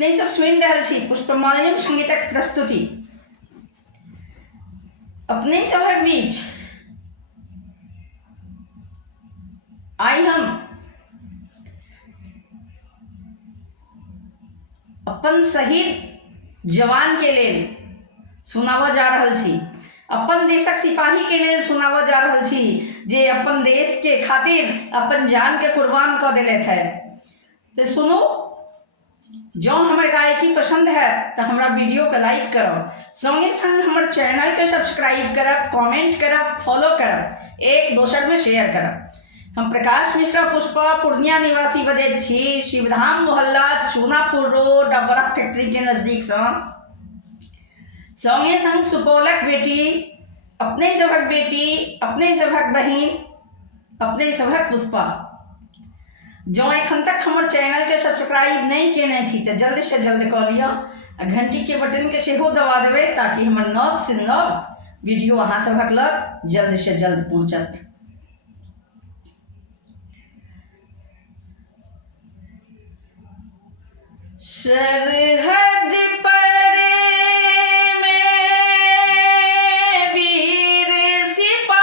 अपने सब सुनि रहल छी पुष्पमाल्यम संगीतक प्रस्तुति। अपने सभक बीच आइ हम अपन शहीद जवान के लेल सुनाबऽ जा रहल छी, अपन देशक सिपाही के लेल सुनाबऽ जा रहल छी जे अपन देश के खातिर अपन जान के कुर्बान कऽ देलथि है। तो सुनू, जो हमर गायकी पसंद है तो हमारा वीडियो के लाइक करब, संगे संग हमर चैनल के सब्सक्राइब करब, कमेंट करब, फॉलो करब, एक दोसर में शेयर करब। हम प्रकाश मिश्रा पुष्पा पूर्णिया निवासी बजैत छी, शिवधाम मोहल्ला, चूनापुर रोड, डबरा फैक्ट्री के नजदीक से। संगे संग सुपौलक बेटी, अपने सभक बेटी, अपने सभक बहिन, अपने सभक पुष्पा। जो एखन तक हमर चैनल के सब्सक्राइब नहीं केने छी तो जल्द से जल्द कऽ लिअ आ घंटी के बटन के सेहो दबा देबै ताकि हमर नव से नव वीडियो अहाँ सभक लग जल्द से जल्द पहुँचत। सरहद पर में वीर सिपाही,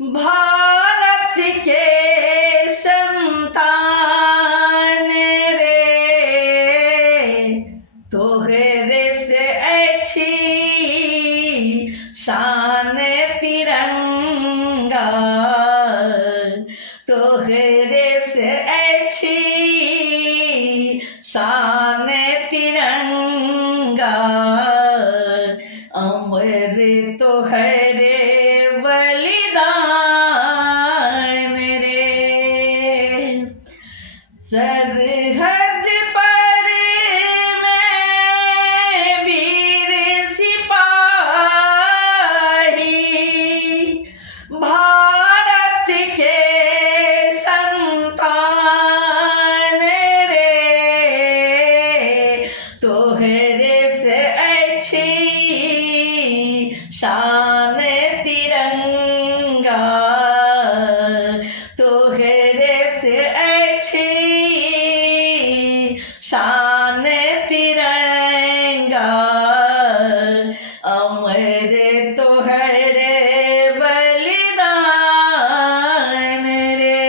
भारत के संतान रे, तोहरे से अछि शान तिरंगा, तोहरे से अछि शान तिरंगा, अमर तोहरे बलिदान रे। सरहद पर में वीर सिपाही, भारत के संतान रे, तोहरे से अछि शान तिरंगा, तोहरे से अछि शान तिरंगा, अमर तोहरे बलिदान रे,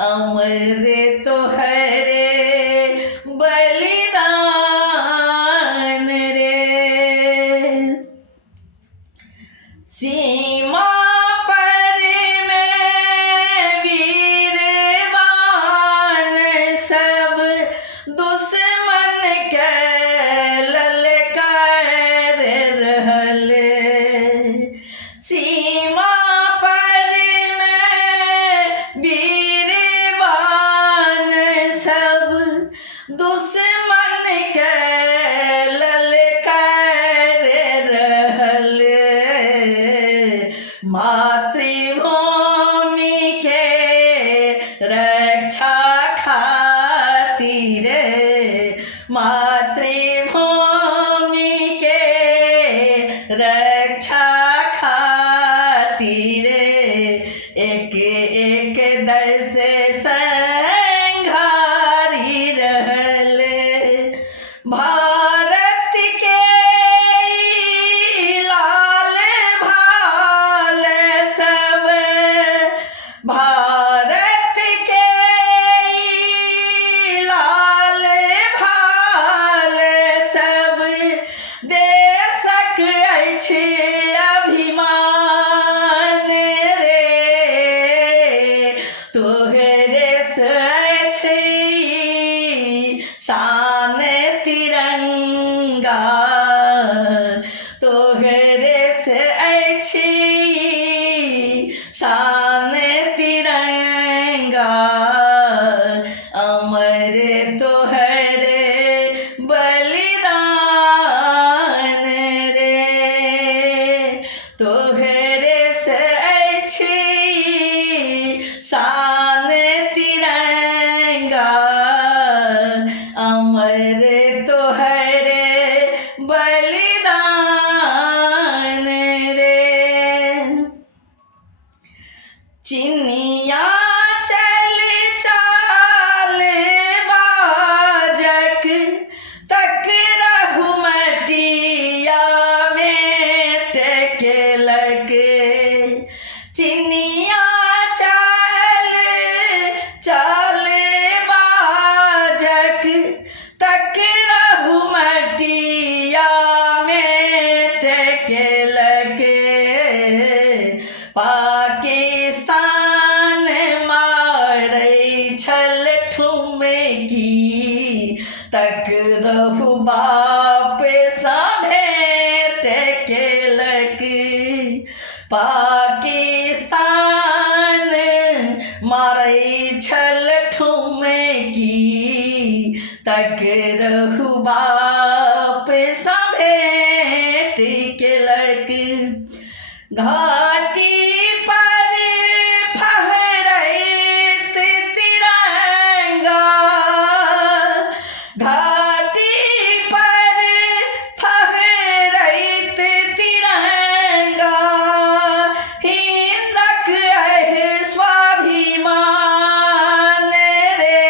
अमर तोहरे बलिदान रे। सीमा पर में वीरवान सब दुश्मन के ललकार रहल, सीमा पर में वीरवान सब दुश्मन के ललकार रहल, मातृभूमि के रक्षा खातिर, मातृभूमि के रक्षा खातिर एक एक दर से संघारी रहल, भारत के लाल भाल सब, भारत के लाल भाल तक रहु मटिया में टेकेलक चिनिया चाल चाल बाजक तक रहु मटिया में टेकेलक पाकिस्तान मारै छल ठुमकी तक रहु बाप सभे टेकेलक पाकिस्तान मारै छल ठुमकी तक रहु बाप सभे टेकेलक घाटी पर फहरैत तिरंगा घाटी पर फहरैत तिरंगा हिंदक स्वाभिमान रे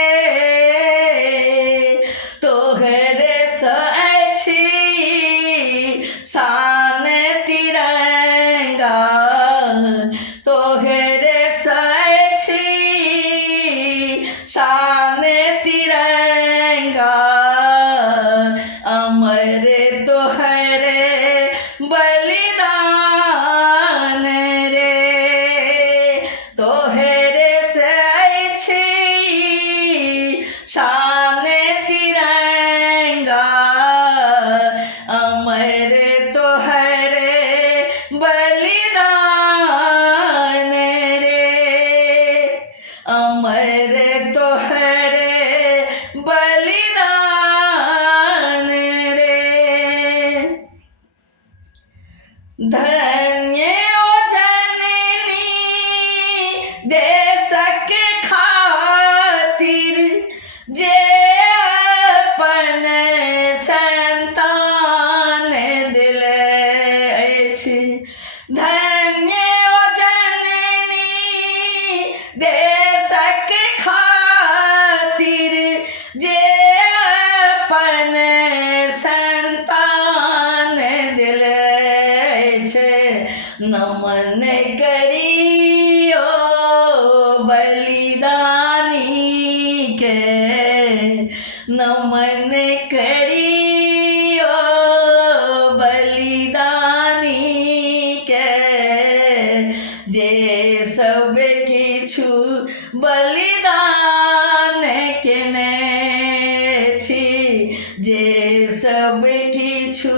तोहरे सँ अछि शान तिरंगा तोहरे सँ अछि शान तिरंगा अमर तोहरे बलिदान रे तोहरे सँ अछि शान तिरंगा अमर तोहरे बलिदान रे अमर तोहरे बलिदान रे धन्य ओ जननी देशक खातिर जे अपन संतान दिले अछि धन्य ओ जननी देशक खातिर जे अपन संतान दिले अछि नमन करियो बलिदानी के नमन करियो बलिदानी के जे सब किछु बलिदान केने छी जे सब किछु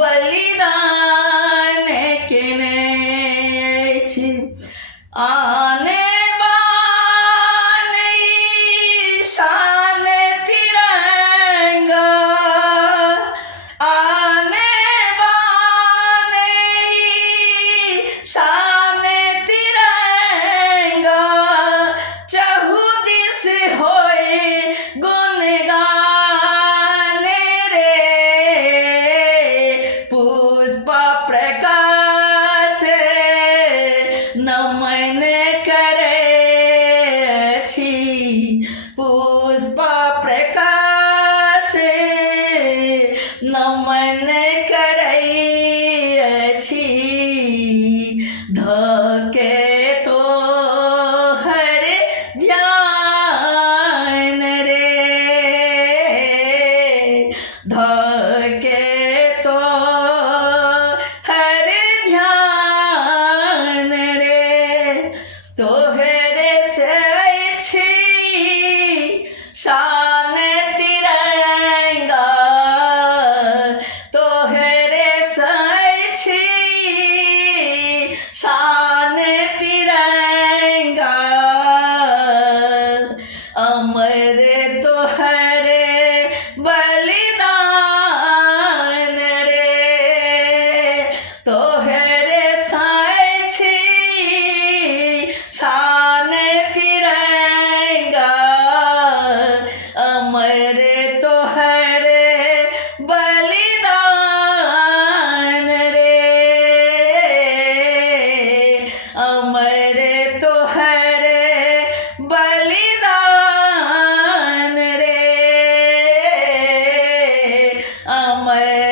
बलिदान केने छी आने बान शान तिरंगा आने बान शान तिरंगा चहु दिस होए गुणगान रे पुष्प प्रकाश नमन करे छी पुष्प प्रकाश नमन करे छी धके तो हर ध्यान रे धके तो हर ध्यान रे तोहरे से अछि शान तिरंगा तोहरे से अछि शान तिरंगा अमर तोहरे बलिदान रे तोहरे से अछि शान तिरंगा अमर तोहरे बलिदान रे अमर तोहरे बलिदान रे है